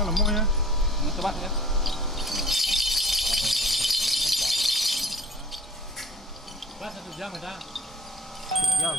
Ya lemuk ya. Coba ya. Pas 1 jam ada. 1 jam.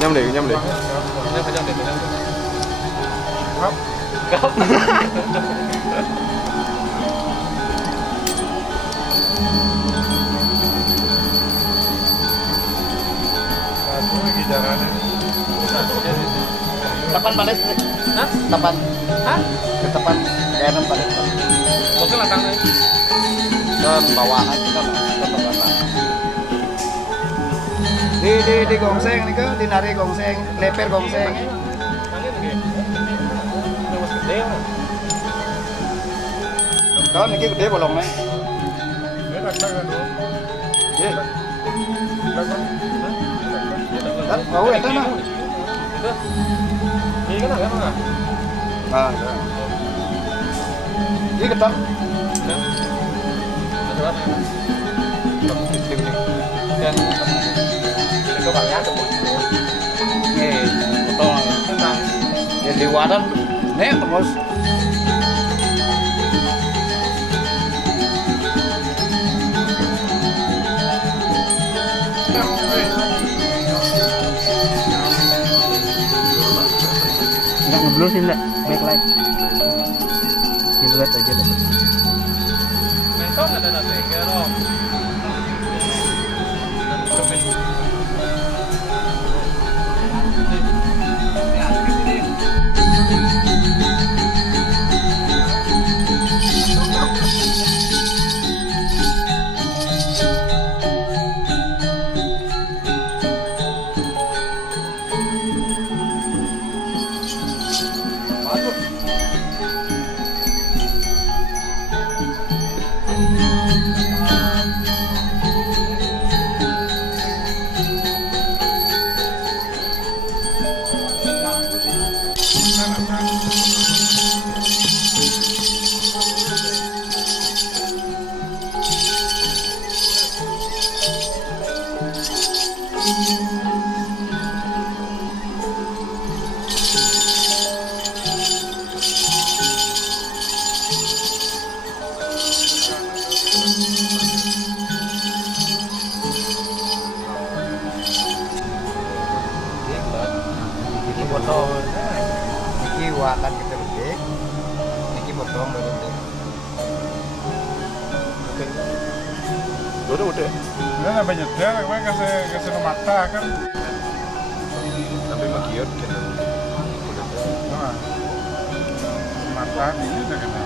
Nhâm đi, nhâm đi. Gấp. Gấp. Satu lagi jalannya. Tepan balik. Hah? Tepan. Hah? Ke depan kanan balik. Oke lah tangan. Dan bawahan kita teman. Di gongseng nih kan, dinari gongseng, leper gongseng. Angin lagi. Ini mas gede ya. Kan ini gede bolongnya. Ini tak dulu. Iya. Belakang. Kan bau ya kan? Itu. Ini kan agak mana? Nah, ya. Ini ketok. Ada apa? Dan itu banyak tuh. Nih, potong. Tentang Jadi wadah nih terus. Enggak ngeblur sih, enggak. Backlight. Silhouette aja dapat. mentok ada nanti, kerong. motor. Iki wakan kita gede. Iki potong baru gede. Udah. Ini apa nyetir, gue kasih mata kan. Tapi magiot kan. Nah, mata ini udah kena.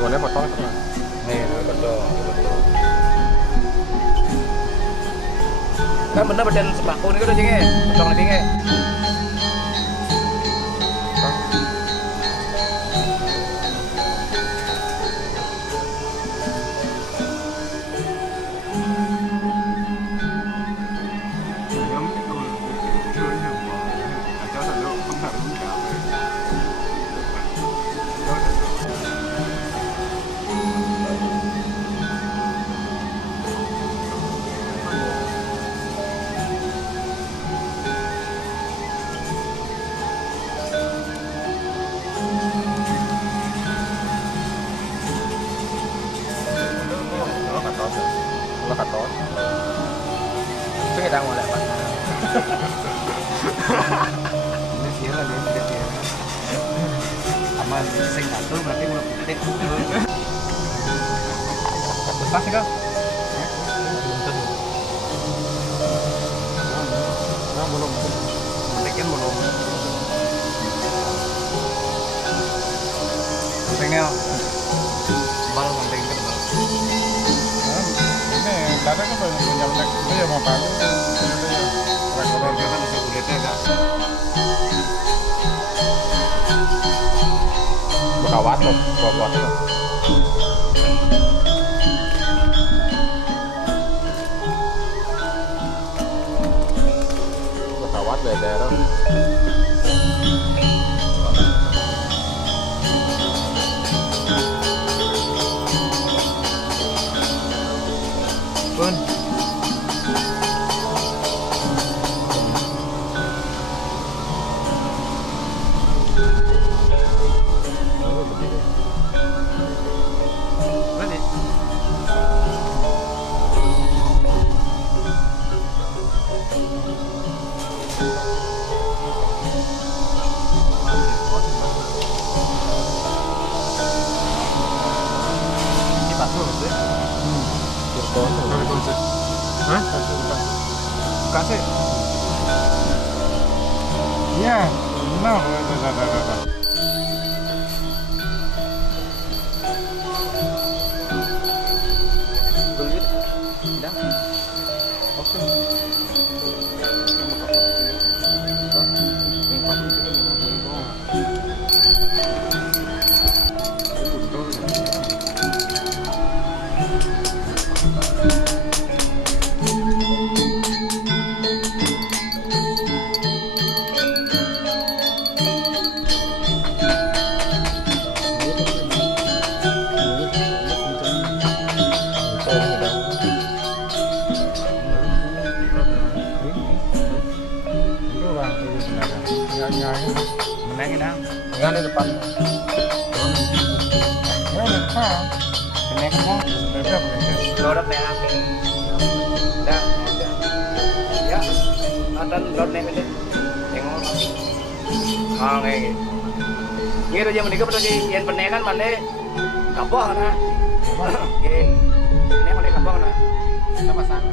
Boleh potong itu mas. Nih, Betul. kan bener badan sembako nih udah jengke. Potong lagi nge. Lo katon. Itu kita mau lewat. Ini sih lah dia. Aman sing satu berarti mulai putih. Pas sih kan? Belum. Mungkin belum. Pentingnya bal penting kan bal. Ini kadang kan punya lek itu ya mau palu. Rekor kan bisa kulitnya kan. Bekawat tuh, bobot tuh. Bekawat beda dong. Pun. Hah? Kasih. Iya, no, dah. Belit. Dah. Oke. Menang dah. Enggak di depan. Ya, depan. Menang semua. Bebek ini. Lodap nih. Dah. Ya. Adan lod nih ini. Tengok. Ah kayak gitu. Gitu aja menikah pada yang penekan mana kapok na. Ini mana kapok na. Kita pasang.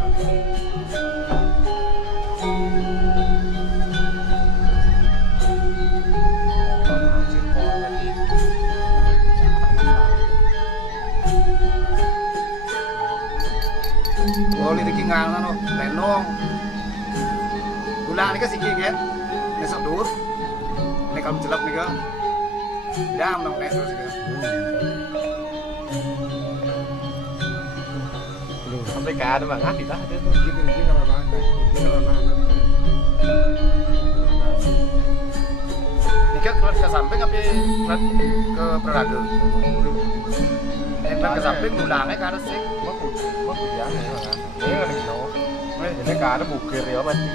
Boleh dikingang na no, lenong. Ulang ni ka sige kan. Nesok dur. Ini kalau celap ni ka. Dam nang nes terus ka. Sampai ke ada banget kita. Ini kalau mana? Ini kalau mana? Ni ka kelat ke samping apa kelat ke Praraga. Kelat ke samping ulangnya ke atas sih. Mất cục giảng này mà. Thế là mình nổ. Ini karena bukir ya pasti.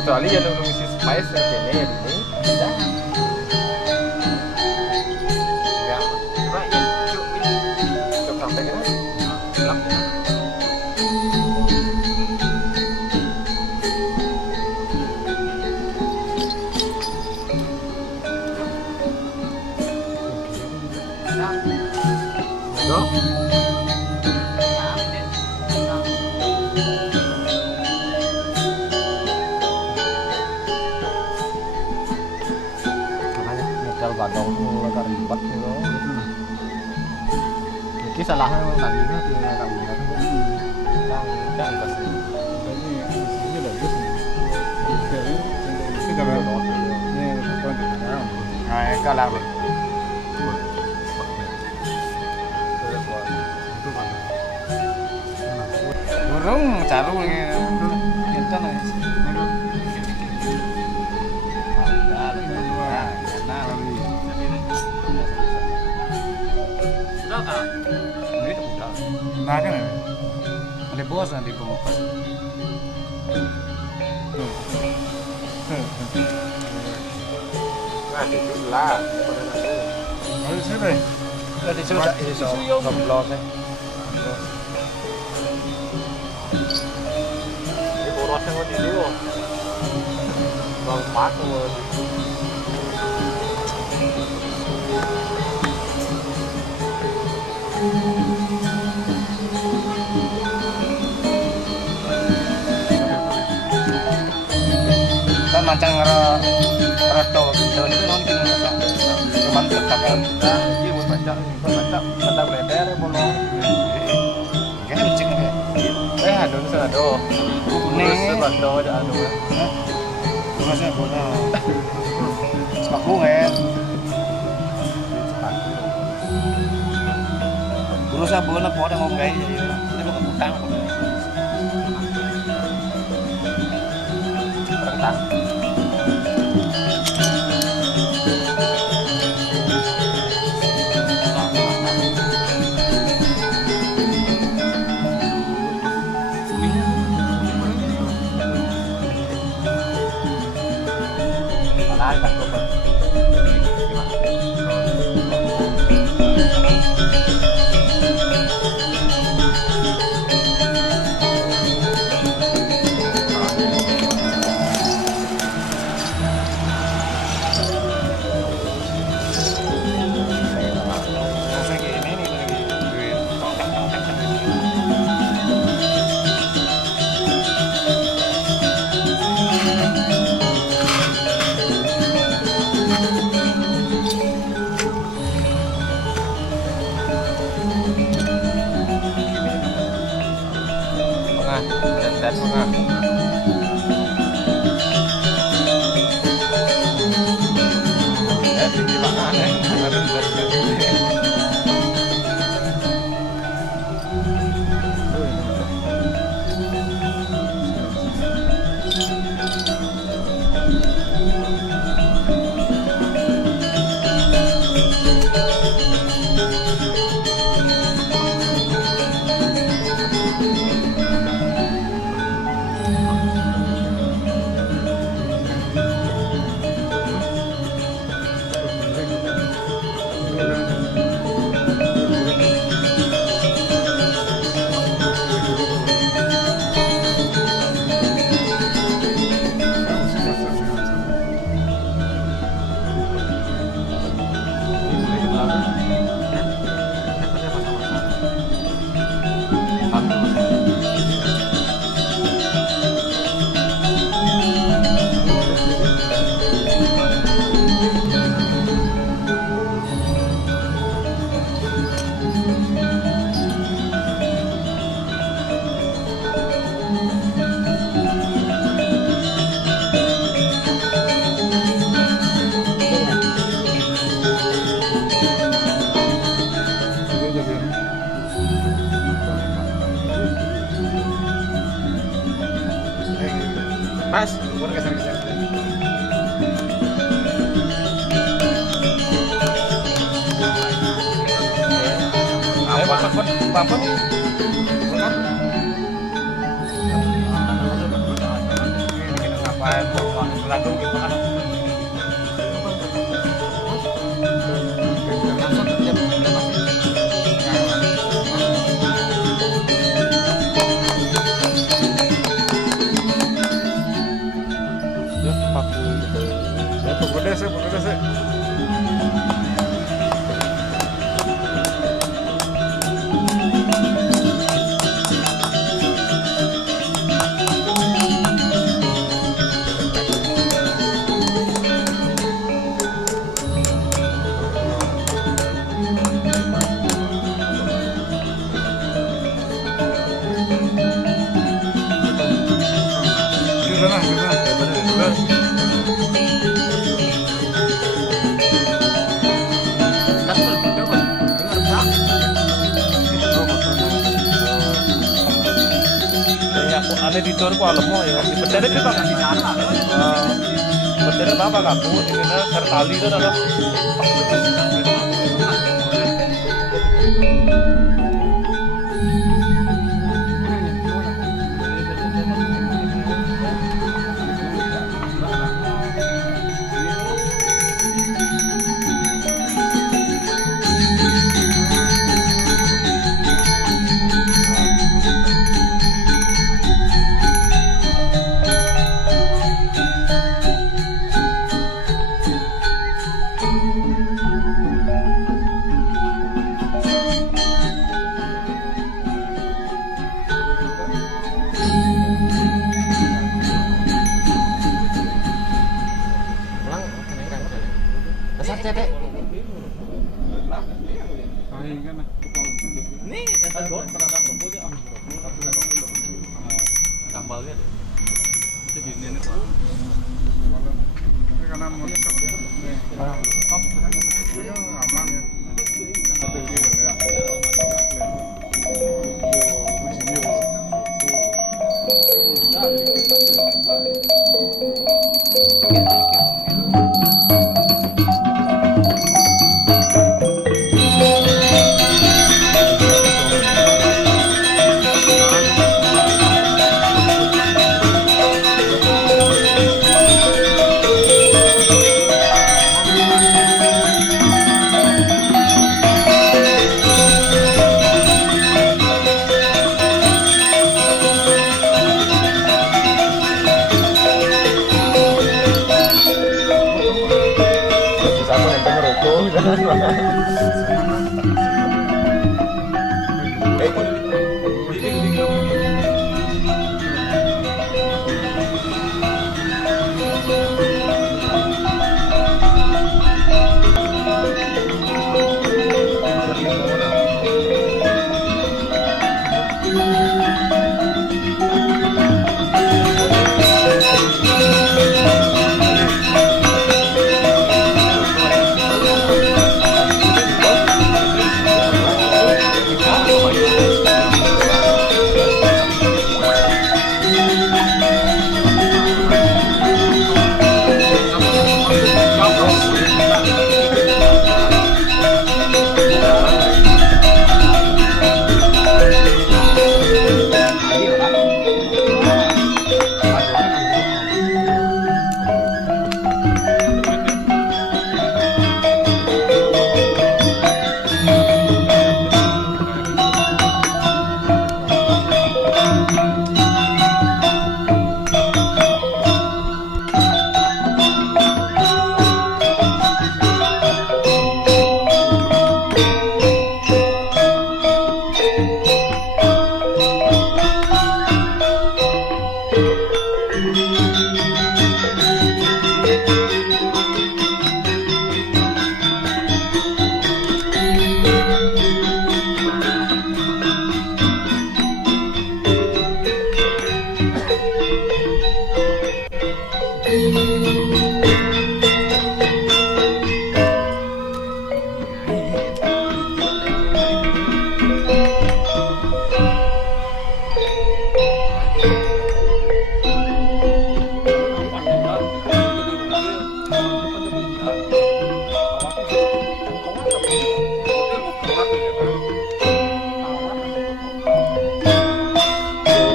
Kecuali yang misi spice kayak ini, tidak. Enggak, coba ya, coba sampai kan? Gelap. Nyetel gadong agak ribet gitu. Ini salahnya tadi kan tidak tahu kan. Dan pasti. Ini isinya bagus nih. Ini kalau ini kalau di sana. Nah, kalah. Burung caru ini. Kita nih. Sudah kan? Ini udah. Nah kan ya. Ada bos nanti pengupas. Nah, itu lah. Mau di sini. Jadi sudah ini soblok nih. Ini borosnya mau dulu. Bang Pak mau. Kan macam ngereto gitu itu mungkin nggak cuman tetap kan Ini buat baca, baca blender bolong. kayak cek kayak Aduh, sana aduh. Nih. Terus sebantu aja aduh. masih bola sepaku kan berusaha bola bola ngomong kayak ini bukan utang Rentang. Kan coba. Dan tinggi banget Mas, bukan kesan-kesan. Apa? Apa? tergantung gitu kan. Pedas ya. Ada di tur ku alam mo ya. Bener itu kan di sana. Bener apa kamu ini tertali itu dalam. Tambalnya deh. Itu di sini Pak. Karena motor aman ya.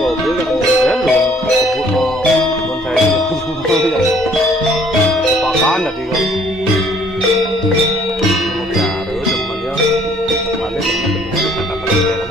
Rồi biết là con bé luôn, con trai tadi kok. Mau baru demen ya. Balik temen-temen kata-kata kan.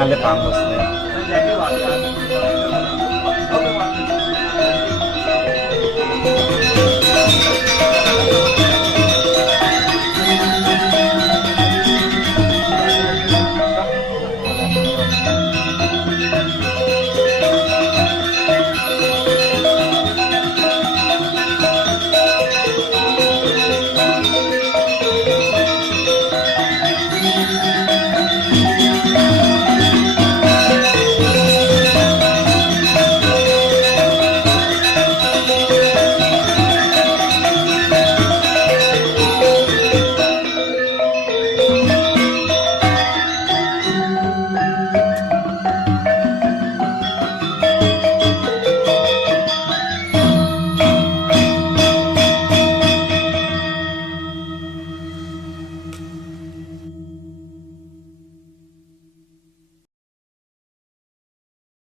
ngalir kampus ya.